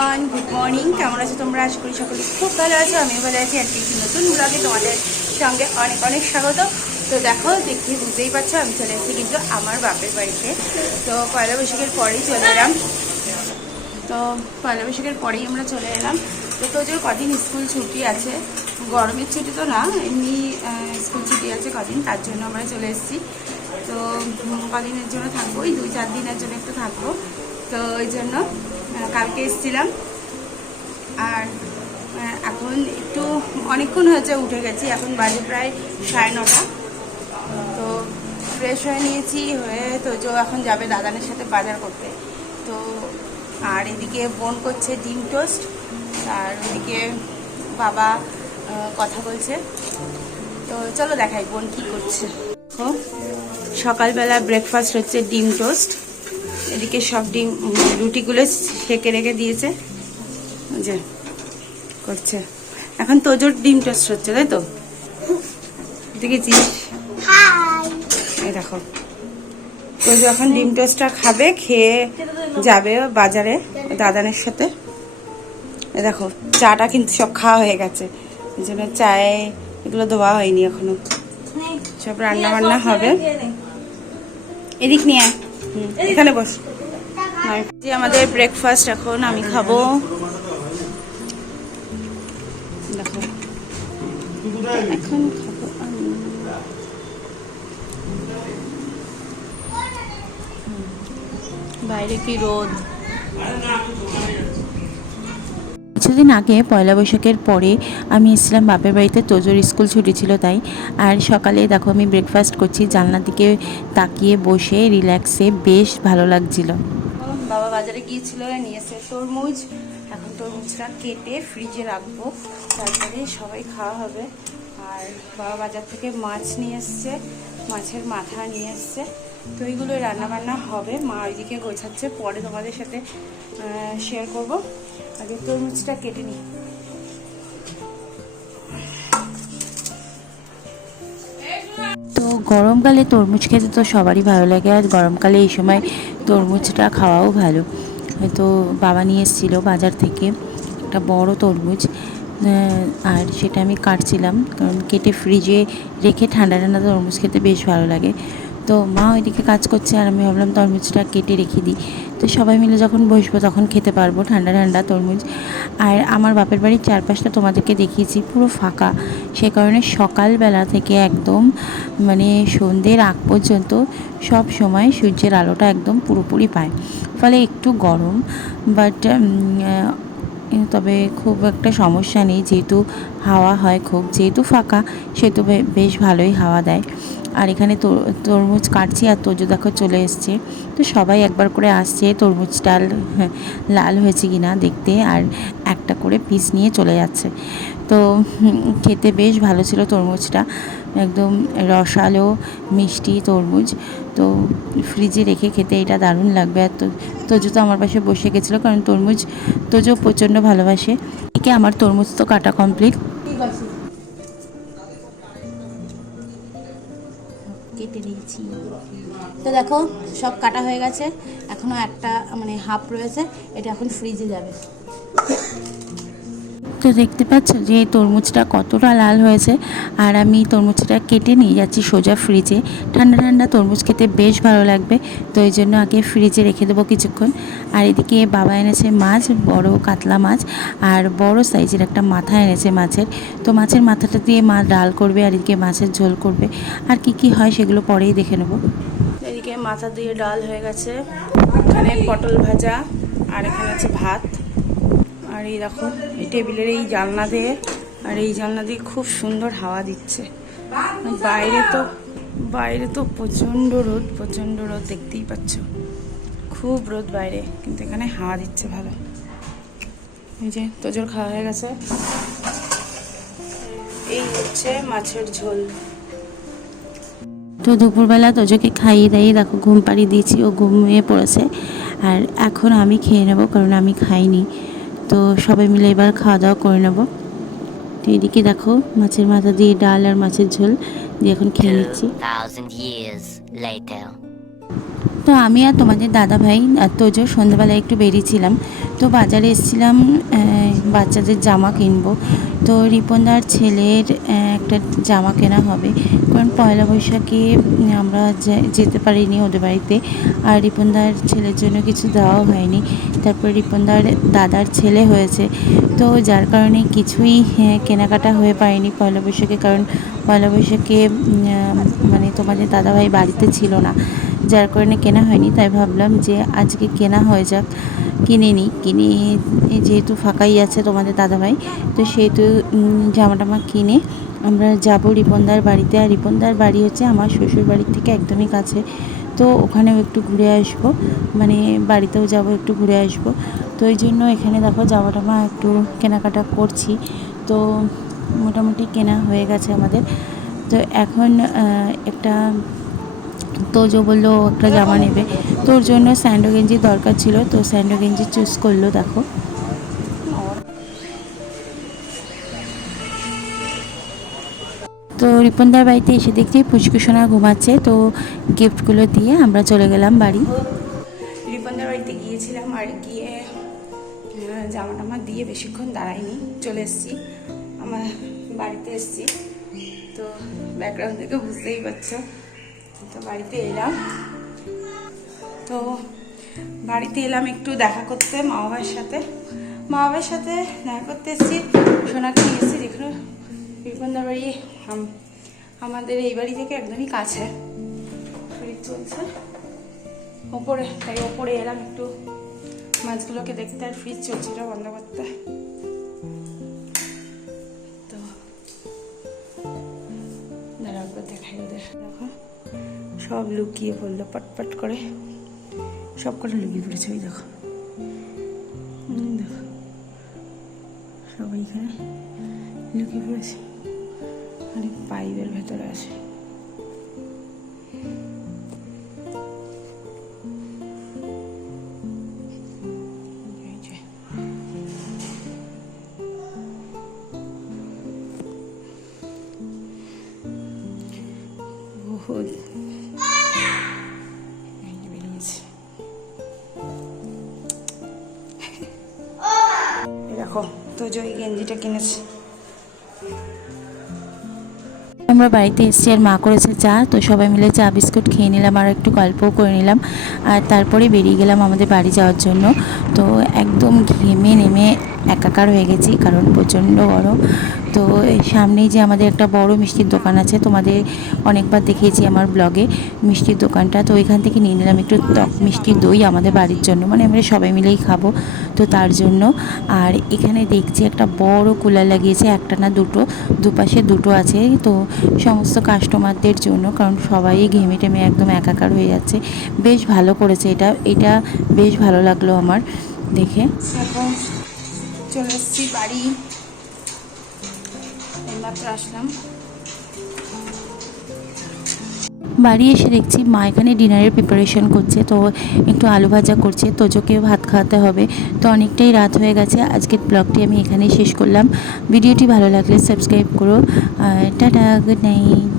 Everyone, good morning. কেমন আছো তোমরা? আশা করি সকলে খুব ভালো আছো। আমিও ভালো আছি। একটি নতুন ব্লগে তোমাদের সঙ্গে অনেক অনেক স্বাগত। তো দেখো, দেখি বুঝতেই পারছো আমি চলে এসেছি কিন্তু আমার বাপের বাড়িতে। তো পয়লা বৈশাখের পরেই চলে এলাম। তো পয়লা বৈশাখের পরেই আমরা চলে এলাম। তো তোদের কদিন স্কুল ছুটি আছে, গরমের ছুটি তো না, এমনি স্কুল ছুটি আছে কদিন, তার জন্য আমরা চলে এসেছি। তো কদিনের জন্য থাকবো, এই 2-4 দিনের জন্য একটু থাকবো। তো ওই জন্য কালকে এসেছিলাম। আর এখন একটু অনেকক্ষণ হয়েছে উঠে গেছি, এখন বাজে প্রায় 9:30। তো ফ্রেশ হয়ে নিয়েছি, হয়ে তোজো এখন যাবে দাদানের সাথে বাজার করতে। তো আর এদিকে বোন করছে ডিম টোস্ট, আর ওদিকে বাবা কথা বলছে। তো চলো দেখাই বোন কি করছে। সকালবেলা ব্রেকফাস্ট হচ্ছে ডিম টোস্ট। এদিকে সব ডিম রুটিগুলো সেঁকে রেখে দিয়েছে, যে করছে। এখন তোজোর ডিম টোস্ট হচ্ছে, তাই তো? দেখেছিস? এই দেখো, তোজো এখন ডিম টোস্টটা খাবে, খেয়ে যাবে বাজারে দাদানের সাথে। এই দেখো, চাটা কিন্তু সব খাওয়া হয়ে গেছে, এই জন্য চায়ে এগুলো ধোয়া হয়নি এখনো। সব রান্না বান্না হবে। এদিক নিয়ে এখানে বস। আমাদের ব্রেকফাস্ট এখন আমি খাবো। দেখো, এখন খাবো আমি বাইরে কি রোদ। কিছুদিন আগে পয়লা বৈশাখের পরে আমি এসেছিলাম বাপের বাড়িতে, তোজোর স্কুল ছুটি ছিল তাই। আর সকালে দেখো আমি ব্রেকফাস্ট করছি, জানলার দিকে তাকিয়ে বসে রিল্যাক্সে, বেশ ভালো লাগছিল। বাবা বাজারে গিয়েছিল, নিয়ে এসে তরমুজ। এখন তরমুজটা কেটে ফ্রিজে রাখবো, তারপরে সবাই খাওয়া হবে। আর বাবা বাজার থেকে মাছ নিয়ে এসছে, মাছের মাথা নিয়ে এসছে। তো এইগুলো রান্নাবান্না হবে। মা ওইদিকে গোছাচ্ছে, পরে তোমাদের সাথে শেয়ার করব। আগে তরমুজটা কেটে নিই। তো গরমকালে তরমুজ খেতে তো সবারই ভালো লাগে, আর গরমকালে এই সময় তরমুজটা খাওয়াও ভালো। তো বাবা নিয়ে এসেছিলো বাজার থেকে একটা বড় তরমুজ, আর সেটা আমি কাটছিলাম, কারণ কেটে ফ্রিজে রেখে ঠান্ডা ঠান্ডা তরমুজ খেতে বেশ ভালো লাগে। তো মা ওইদিকে কাজ করছে, আর আমি ভাবলাম তরমুজটা কেটে রেখে দিই, তো সবাই মিলে যখন বসবো তখন খেতে পারবো ঠান্ডা ঠান্ডা তরমুজ। আর আমার বাপের বাড়ির চারপাশটা তোমাদেরকে দেখিয়েছি পুরো ফাঁকা, সে কারণে সকালবেলা থেকে একদম মানে সন্ধ্যের আগ পর্যন্ত সব সময় সূর্যের আলোটা একদম পুরোপুরি পায়, ফলে একটু গরম, বাট তবে খুব একটা সমস্যা নেই, যেহেতু হাওয়া হয় খুব, যেহেতু ফাঁকা সেহেতু বেশ ভালোই হাওয়া দেয়। আর এখানে তরমুজ কাটছি, আর তোজো দেখো চলে এসছে। তো সবাই একবার করে আসছে তরমুজটা লাল হয়েছে কিনা দেখতে, আর একটা করে পিস নিয়ে চলে যাচ্ছে। তো খেতে বেশ ভালো ছিল তরমুজটা, একদম রসালো মিষ্টি তরমুজ। তো ফ্রিজে রেখে খেতে এটা দারুণ লাগবে। আর তোজো তো আমার পাশে বসে গেছিলো, কারণ তরমুজ তোজো প্রচণ্ড ভালোবাসে। একে আমার তরমুজ তো কাটা কমপ্লিট। কেটে দিয়েছি। তো দেখো, সব কাটা হয়ে গেছে, এখনো একটা মানে হাফ রয়েছে, এটা এখন ফ্রিজে যাবে। তো দেখতে পাচ্ছ যে তরমুজটা কতটা লাল হয়েছে, আর আমি তরমুজটা কেটে নিয়ে যাচ্ছি সোজা ফ্রিজে। ঠান্ডা ঠান্ডা তরমুজ খেতে বেশ ভালো লাগবে, তো এই জন্য আগে ফ্রিজে রেখে দেবো কিছুক্ষণ। আর এদিকে বাবা এনেছে মাছ, বড় কাতলা মাছ, আর বড় সাইজের একটা মাথা এনেছে মাছের। তো মাছের মাথাটা দিয়ে মা ডাল করবে, আর এদিকে মাছের ঝোল করবে। আর কি কি হয় সেগুলো পরেই দেখে নেবো। এদিকে মাথা দিয়ে ডাল হয়ে গেছে, এখানে পটল ভাজা, আর এখানে আছে ভাত। আর এই দেখো, এই টেবিলের এই জানলা দিয়ে, আর এই জানলা দিয়ে খুব সুন্দর হাওয়া দিচ্ছে। বাইরে তো প্রচণ্ড রোদ, প্রচণ্ড রোদ, দেখতেই পাচ্ছ, খুব রোদ বাইরে, কিন্তু এখানে হাওয়া দিচ্ছে ভালো। এই যে তোজোর খাওয়া হয়ে গেছে। এই হচ্ছে মাছের ঝোল। তো দুপুরবেলা তোজোকে খাইয়ে দাইয়ে দেখো ঘুম পাড়িয়ে দিয়েছি, ও ঘুমিয়ে পড়েছে। আর এখন আমি খেয়ে নেবো, কারণ আমি খাইনি। তো সবাই মিলে এবার খাওয়া দাওয়া করে নেবো। তো এদিকে দেখো মাছের মাথা দিয়ে ডাল আর মাছের ঝোল দিয়ে এখন খেয়ে নিচ্ছি। তো আমি আর তোমাদের দাদা ভাই আর তোজো সন্ধ্যাবেলায় একটু বেরিয়েছিলাম। তো বাজারে এসেছিলাম বাচ্চাদের জামা কিনবো। তো রিপনদার ছেলের একটা জামা কেনা হবে, কারণ পয়লা বৈশাখে আমরা যেতে পারিনি ওদের বাড়িতে, আর রিপনদার ছেলের জন্য কিছু দেওয়াও হয়নি। তারপর রিপনদার দাদার ছেলে হয়েছে, তো যার কারণে কিছুই কেনাকাটা হয়ে পারেনি পয়লা বৈশাখে, কারণ পয়লা বৈশাখে মানে তোমাদের দাদাভাই বাড়িতে ছিল না, যার কারণে কেনা হয়নি। তাই ভাবলাম যে আজকে কেনা হয়ে যাক, কিনে নিই, কিনে যেহেতু ফাঁকাই আছে তোমাদের দাদাভাই, তো সেহেতু জামা টামা কিনে আমরা যাব রিপনদার বাড়িতে। আর রিপনদার বাড়ি হচ্ছে আমার শ্বশুর বাড়ির থেকে একদমই কাছে, তো ওখানেও একটু ঘুরে আসবো, মানে বাড়িতেও যাব, একটু ঘুরে আসবো। তো এই জন্য এখানে দেখো জামা টামা একটু কেনাকাটা করছি। তো মোটামুটি কেনা হয়ে গেছে আমাদের। তো এখন একটা তোজো বললো একটা জামা নেবে, তোর জন্য স্যান্ডো গেঞ্জির দরকার ছিল, তো স্যান্ডো গেঞ্জি চুজ করলো। দেখো তো রিপনদার বাড়িতে এসে দেখছি পুচকুসোনা ঘুমাচ্ছে, তো গিফটগুলো দিয়ে আমরা চলে গেলাম বাড়ি। রিপনদার বাড়িতে গিয়েছিলাম, আর গিয়ে জামা টামা দিয়ে বেশিক্ষণ দাঁড়াইনি, চলে এসেছি আমার বাড়িতে এসেছি। তো ব্যাকগ্রাউন্ড থেকে বুঝতেই পারছো। তো বাড়িতে এলাম, তো বাড়িতে এলাম একটু দেখা করতে মা বাবার সাথে। মা বাবার সাথে দেখা করতে এসেছি, সোনাকে নিয়ে এসেছি। যেখানে রিপনদার বাড়ি আমাদের এই বাড়ি থেকে একদমই কাছে, ফ্রিজ চলছে ওপরে, তাই ওপরে এলাম একটু মাছগুলোকে দেখতে, আর ফ্রিজ চলছিল বন্ধ করতে। তো দাঁড়াও দেখাই ওদের, দেখো সব লুকিয়ে পড়লো পটপট করে, সব করে লুকিয়ে পড়েছে। ওই দেখো দেখো সবাই এখানে লুকিয়ে পড়েছে, আর পাইপের ভেতরে আছে। দেখো তো ওই গেঞ্জিটা কিনেছি। আমরা বাড়িতে এসেছি আর মা করেছে চা, তো সবাই মিলে চা বিস্কুট খেয়ে নিলাম আর একটু গল্পও করে নিলাম, আর তারপরে বেরিয়ে গেলাম আমাদের বাড়ি যাওয়ার জন্য। তো একদম ঘেমে নেমে একাকার হয়ে গেছি, কারণ প্রচণ্ড গরম। তো সামনেই যে আমাদের একটা বড় মিষ্টির দোকান আছে, তোমাদের অনেকবার দেখিয়েছি আমার ব্লগে মিষ্টির দোকানটা, তো ওইখান থেকে নিয়ে নিলাম একটু টক মিষ্টি দই আমাদের বাড়ির জন্য, মানে আমরা সবাই মিলেই খাবো, তো তার জন্য। আর এখানে দেখছি একটা বড় কুলার লাগিয়েছে, একটা না দুটো, দুপাশে দুটো আছে, তো সমস্ত কাস্টমারদের জন্য, কারণ সবাই ঘেমে টেমে একদম একাকার হয়ে যাচ্ছে। বেশ ভালো করেছে এটা বেশ ভালো লাগলো আমার দেখে। এখন চলে এসেছি বাড়ি, এইমাত্র আসলাম। বাড়ি এসে দেখছি মা এখানে ডিনারের প্রিপারেশন করছে, তো একটু আলু ভাজা করছে, তোজোকে ভাত খাওয়াতে হবে। তো অনেকটাই রাত হয়ে গেছে, আজকের ব্লগটি আমি এখানেই শেষ করলাম। ভিডিওটি ভালো লাগলে সাবস্ক্রাইব করো, টাটা, গুড নাইট।